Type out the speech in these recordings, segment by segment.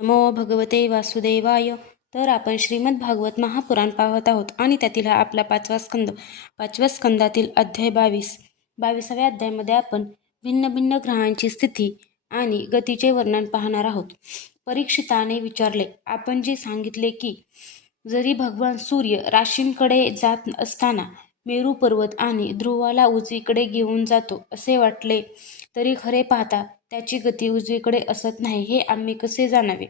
नमो भगवते वासुदेवाय. तर आपण श्रीमद भागवत महापुराण पाहत आहोत आणि त्यातील हा आपला पाचवा स्कंद पाचव्या स्कंदातील अध्याय बावीस. बावीसाव्या अध्यायामध्ये आपण भिन्न भिन्न ग्रहांची स्थिती आणि गतीचे वर्णन पाहणार आहोत. परीक्षिताने विचारले आपण जे सांगितले की जरी भगवान सूर्य राशींकडे जात असताना मेरू पर्वत आणि ध्रुवाला उजवीकडे घेऊन जातो असे वाटले तरी खरे पाहता त्याची गती उजवीकडे असत नाही हे आम्ही कसे जाणावे?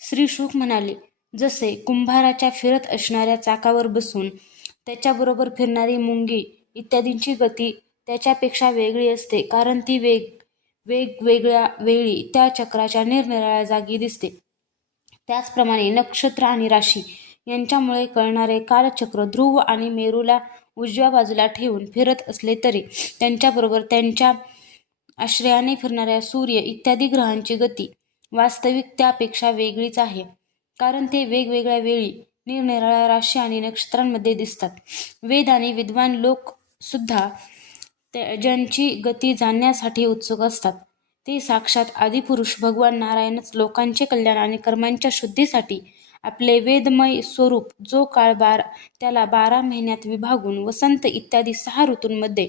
श्री शुक म्हणाले जसे कुंभाराच्या फिरत असणाऱ्या चाकावर बसून त्याच्याबरोबर फिरणारी मुंगी इत्यादींची गती त्याच्यापेक्षा वेगळी असते कारण ती वेग वेगवेगळ्या वेळी त्या चक्राच्या निरनिराळ्या जागी दिसते. त्याचप्रमाणे नक्षत्र आणि राशी यांच्यामुळे कळणारे कालचक्र ध्रुव आणि मेरूला उजव्या बाजूला ठेवून फिरत असले तरी त्यांच्याबरोबर त्यांच्या आश्रयाने फिरणाऱ्या सूर्य इत्यादी ग्रहांची गती वास्तविक त्यापेक्षा वेगळीच आहे. कारण ते वेगवेगळ्या वेळी निरनिराळ्या राशी आणि नक्षत्रांमध्ये दिसतात. वेद आणि विद्वान लोक सुद्धा ज्यांची गती जाणण्यासाठी उत्सुक असतात. ते साक्षात आदिपुरुष भगवान नारायणच लोकांचे कल्याण आणि कर्मांच्या शुद्धीसाठी आपले वेदमय स्वरूप जो काळ बार त्याला बारा महिन्यात विभागून वसंत इत्यादी सहा ऋतूंमध्ये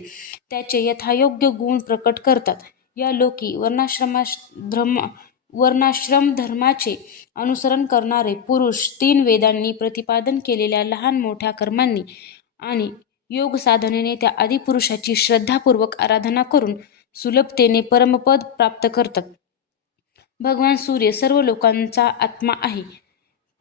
त्याचे यथायोग्य गुण प्रकट करतात. या लोकी वर्णाश्रमा धर्म वर्णाश्रम धर्माचे अनुसरण करणारे पुरुष तीन वेदांनी प्रतिपादन केलेल्या लहान मोठ्या कर्मांनी आणि योग साधनेने त्या आदिपुरुषाची श्रद्धापूर्वक आराधना करून सुलभतेने परमपद प्राप्त करतात. भगवान सूर्य सर्व लोकांचा आत्मा आहे.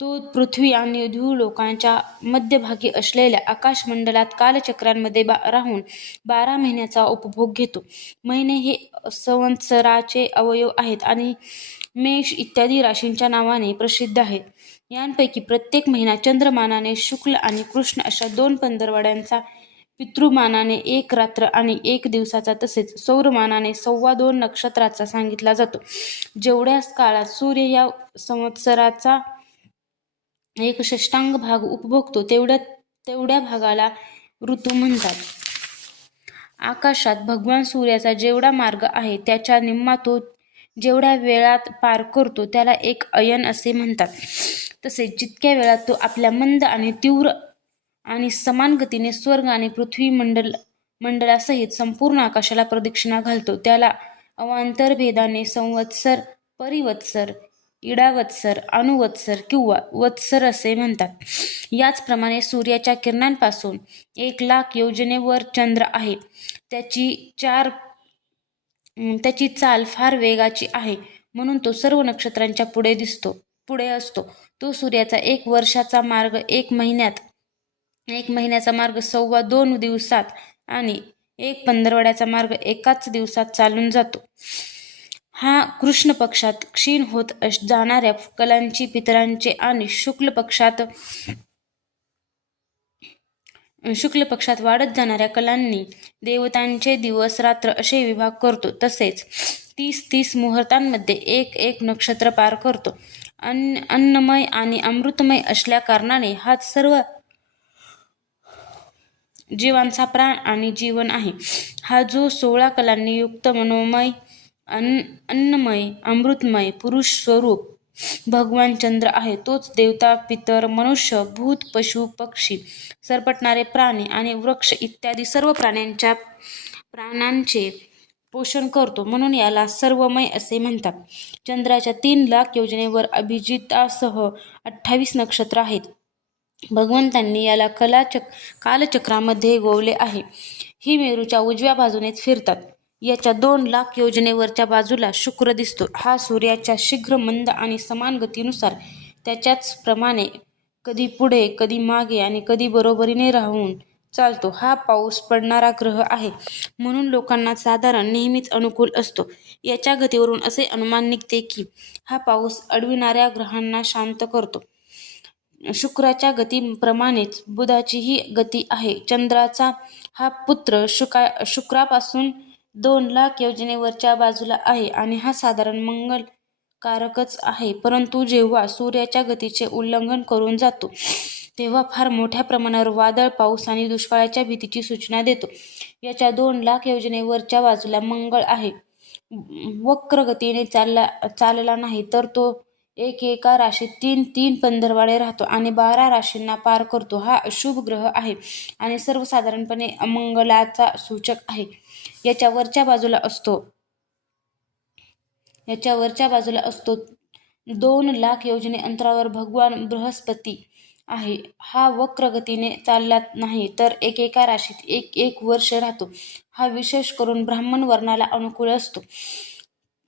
तो पृथ्वी आणि ध्रुव लोकांच्या मध्यभागी असलेल्या आकाशमंडलात कालचक्रांमध्ये बा राहून बारा महिन्याचा उपभोग घेतो. महिने हे संवत्सराचे अवयव आहेत आणि मेष इत्यादी राशींच्या नावाने प्रसिद्ध आहेत. यांपैकी प्रत्येक महिना चंद्रमानाने शुक्ल आणि कृष्ण अशा दोन पंधरवाड्यांचा पितृमानाने एक रात्र आणि एक दिवसाचा तसेच सौरमानाने सव्वा दोन नक्षत्राचा सांगितला जातो. जेवढ्याच काळात सूर्य या संवत्सराचा एक षष्टांग भाग उपभोगतो तेवढ्या तेवढ्या भागाला ऋतू म्हणतात. आकाशात भगवान सूर्याचा जेवढा मार्ग आहे त्याच्या निम्मा तो जेवढ्या वेळात पार करतो त्याला एक अयन असे म्हणतात. तसेच जितक्या वेळात तो आपल्या मंद आणि तीव्र आणि समान गतीने स्वर्ग आणि पृथ्वी मंडल मंडळासहित संपूर्ण आकाशाला प्रदक्षिणा घालतो त्याला अवांतर भेदाने संवत्सर परिवत्सर इडावत्सर अनुवत्सर किंवा वत्सर असे म्हणतात. याचप्रमाणे सूर्याच्या किरणांपासून एक लाख योजनेवर चंद्र आहे. त्याची चार त्याची चाल फार वेगाची आहे. म्हणून तो सर्व नक्षत्रांच्या पुढे दिसतो पुढे असतो. तो सूर्याचा एक वर्षाचा मार्ग एक महिन्यात एक महिन्याचा मार्ग सव्वा दोन दिवसात आणि एक पंधरवड्याचा मार्ग एकाच दिवसात चालून जातो. हा कृष्ण पक्षात क्षीण होत जाणाऱ्या कलांची पितरांचे आणि शुक्ल पक्षात शुक्ल पक्षात वाढत जाणाऱ्या कलांनी देवतांचे दिवस रात्र असे विभाग करतो. तसेच तीस तीस मुहूर्तांमध्ये एक एक नक्षत्र पार करतो. अन्न अन्नमय आणि अमृतमय असल्या कारणाने हा सर्व जीवांचा प्राण आणि जीवन आहे. हा जो सोळा कलांनी युक्त मनोमय अन्न अन्नमय अमृतमय पुरुष स्वरूप भगवान चंद्र आहे. तोच देवता पितर मनुष्य भूत पशु पक्षी सरपटणारे प्राणी आणि वृक्ष इत्यादी सर्व प्राण्यांच्या प्राणांचे पोषण करतो. म्हणून याला सर्वमय असे म्हणतात. चंद्राच्या तीन लाख योजनेवर अभिजितासह अठ्ठावीस नक्षत्र आहेत. भगवंतांनी याला कलाचक कालचक्रामध्ये गोवले आहे. ही मेरूच्या उजव्या बाजूनेच फिरतात. याच्या दोन लाख योजनेवरच्या बाजूला शुक्र दिसतो. हा सूर्याच्या शीघ्र मंद आणि समान गतीनुसार त्याच्याच प्रमाणे कधी पुढे कधी मागे आणि कधी बरोबरीने राहून चालतो. हा पाऊस पडणारा ग्रह आहे. म्हणून लोकांना साधारण नेहमीच अनुकूल असतो. याच्या गतीवरून असे अनुमान निघते की हा पाऊस अडविणाऱ्या ग्रहांना शांत करतो. शुक्राच्या गतीप्रमाणेच बुधाचीही गती आहे. चंद्राचा हा पुत्र शुका शुक्रापासून दोन लाख योजनेवरच्या बाजूला आहे आणि हा साधारण मंगलकारकच आहे. परंतु जेव्हा सूर्याच्या गतीचे उल्लंघन करून जातो तेव्हा फार मोठ्या प्रमाणावर वादळ पाऊस आणि दुष्काळाच्या भीतीची सूचना देतो. याच्या दोन लाख योजनेवरच्या बाजूला मंगळ आहे. वक्र गतीने चालला चालला नाही तर तो एक एका राशीत तीन तीन पंधरवाडे राहतो आणि बारा राशींना पार करतो. हा अशुभ ग्रह आहे आणि सर्वसाधारणपणे अमंगलाचा सूचक आहे. याच्या वरच्या बाजूला असतो. याच्या वरच्या बाजूला असतो. दोन लाख योजने अंतरावर भगवान बृहस्पती आहे. हा वक्र गतीने चालला नाही तर एकेका राशीत एक एक वर्ष राहतो. हा विशेष करून ब्राह्मण वर्णाला अनुकूल असतो.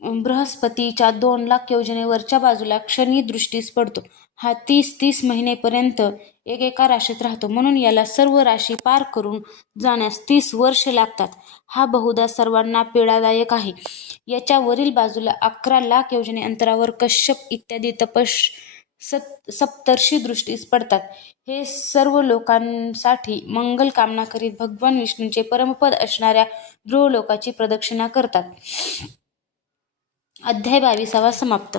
बृहस्पतीच्या दोन लाख योजनेवरच्या बाजूला क्षणी दृष्टीस पडतो. हा तीस तीस महिनेपर्यंत एकेका राशीत राहतो. म्हणून याला सर्व राशी पार करून जाण्यास तीस वर्ष लागतात. हा बहुधा सर्वांना पीडादायक आहे. याच्यावरील बाजूला अकरा लाख योजने अंतरावर कश्यप इत्यादी तपश सत सप्तर्षी दृष्टीस पडतात. हे सर्व लोकांसाठी मंगल कामना करीत भगवान विष्णूंचे परमपद असणाऱ्या ध्रुवलोकाची प्रदक्षिणा करतात. अध्याय बावीसावा समाप्त.